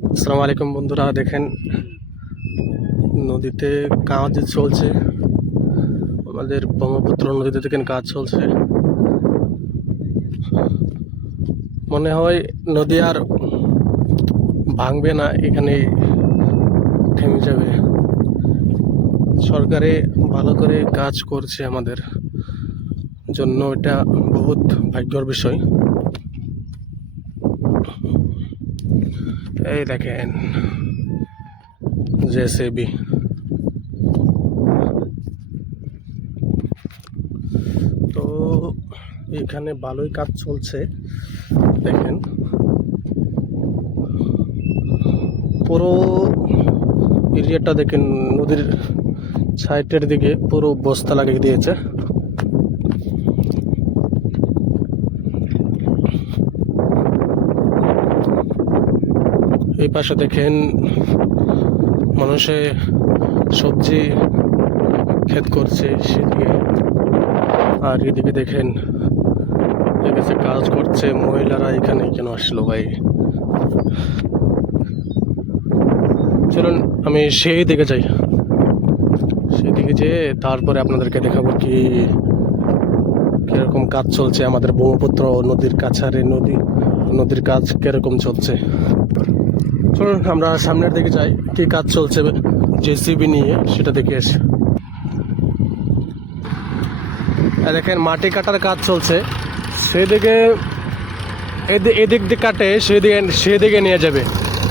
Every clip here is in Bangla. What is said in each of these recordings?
আসসালামু আলাইকুম বন্ধুরা, দেখেন নদীতে কাজ চলছে। আমাদের ব্রহ্মপুত্র নদীতে দেখেন কাজ চলছে। মনে হয় নদী আর ভাঙবে না, এখানে থেমে যাবে। সরকারে ভালো করে কাজ করছে আমাদের জন্য, এটা বহুত ভাগ্যের বিষয়। এই দেখেন জেসিবি, তো এখানে ভালোই কাজ চলছে। দেখেন পুরো এরিয়াটা দেখেন, নদীর সাইডের দিকে পুরো বস্তা লাগিয়ে দিয়েছে। এই পাশে দেখেন মানুষে সবজি ক্ষেত করছে সেদিকে, আর এদিকে দেখেন এদিকে কাজ করছে মহিলারা। এখানে কেন আসলো ভাই? চলুন আমি সেই দিকে যাই, সেদিকে যেয়ে তারপরে আপনাদেরকে দেখাবো কি কিরকম কাজ চলছে আমাদের ব্রহ্মপুত্র নদীর কাছারে। নদীর কাজ কিরকম চলছে, চলুন আমরা সামনের দিকে যাই, কি কাজ চলছে জেসিবি নিয়ে সেটা দেখে আসি। দেখেন মাটি কাটার কাজ চলছে, সেদিকে এদিক দিয়ে কাটে সেদিকে নিয়ে যাবে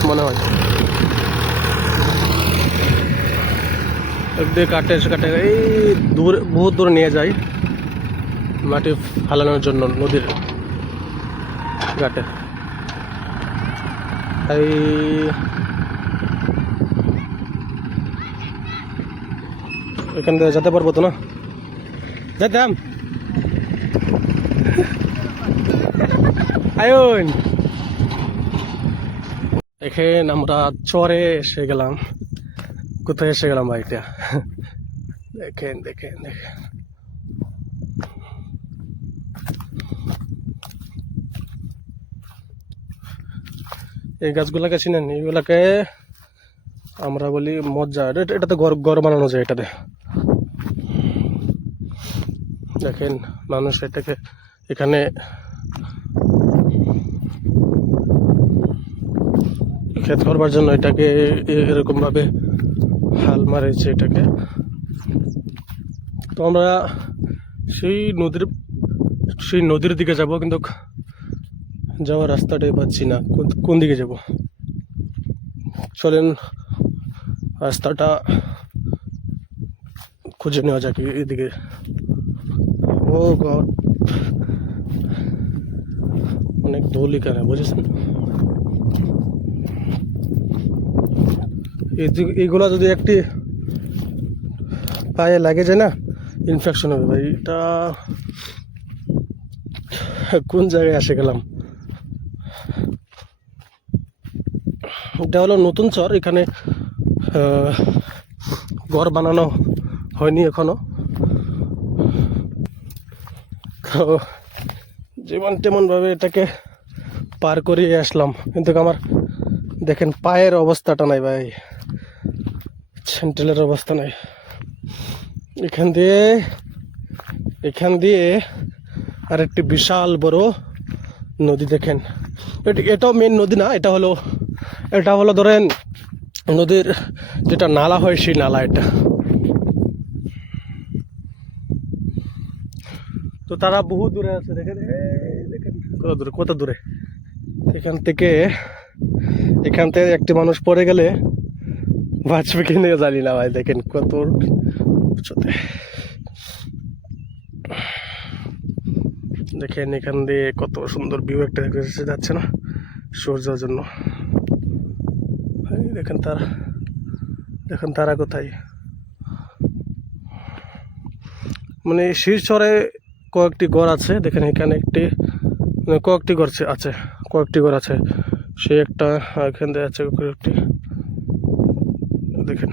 মনে হয়। একদিকে কাটে এই দূরে, বহুত দূরে নিয়ে যায় মাটি ফালানোর জন্য নদীর ঘাটে। এই এখান থেকে যেতে পারবো তো না? যেতাম আয়ন। দেখেন আমরা চরে এসে গেলাম। কোথায় এসে গেলাম ভাই এটা? দেখেন দেখেন দেখেন, এই গাছগুলাকে চিনেন? এইগুলাকে আমরা বলি মজ্জা। এটাতে ঘর বানানো যায় এটাতে। দেখেন মানুষ এটাকে এখানে ক্ষেত করবার জন্য এটাকে এরকম ভাবে হাল মারেছে এটাকে। তো আমরা সেই নদীর দিকে যাব, কিন্তু যাওয়ার রাস্তাটাই পাচ্ছি না, কোন দিকে যাব। চলেন রাস্তাটা খুঁজে নেওয়া যাক এদিকে। ও গড, অনেক ধুলি কেন বুঝেছেন? এইগুলা যদি একটি পায়ে লাগে যায় না, ইনফেকশন হবে ভাই। এটা কোন জায়গায় এসে গেলাম? এটা হলো নতুন চর, এখানে ঘর বানানো হয়নি এখনো। তো যেমন তেমন ভাবে এটাকে পার করিয়ে আসলাম, কিন্তু আমার দেখেন পায়ের অবস্থাটা নাই ভাই, স্যান্ডেলের অবস্থা নাই। এখান দিয়ে আর একটি বিশাল বড় নদী দেখেন। এটাও মেন নদী না, এটা হলো ধরেন নদীর যেটা নালা হয় সেই নালা এটা। তো তারা বহু দূরে আছে, দেখেন দেখেন কত দূরে। এখান থেকে একটি মানুষ পড়ে গেলে বাঁচবে কিনে জানি না ভাই। দেখেন কত উঁচুতে। দেখেন এখান দিয়ে কত সুন্দর ভিউ একটা যাচ্ছে না সূর্যের জন্য। দেখেন তারা কোথায়। মানে শিলচরে কয়েকটি ঘর আছে, দেখেন এখানে কয়েকটি ঘর আছে। সে একটা এখান দিয়ে আছে কয়েকটি, দেখেন।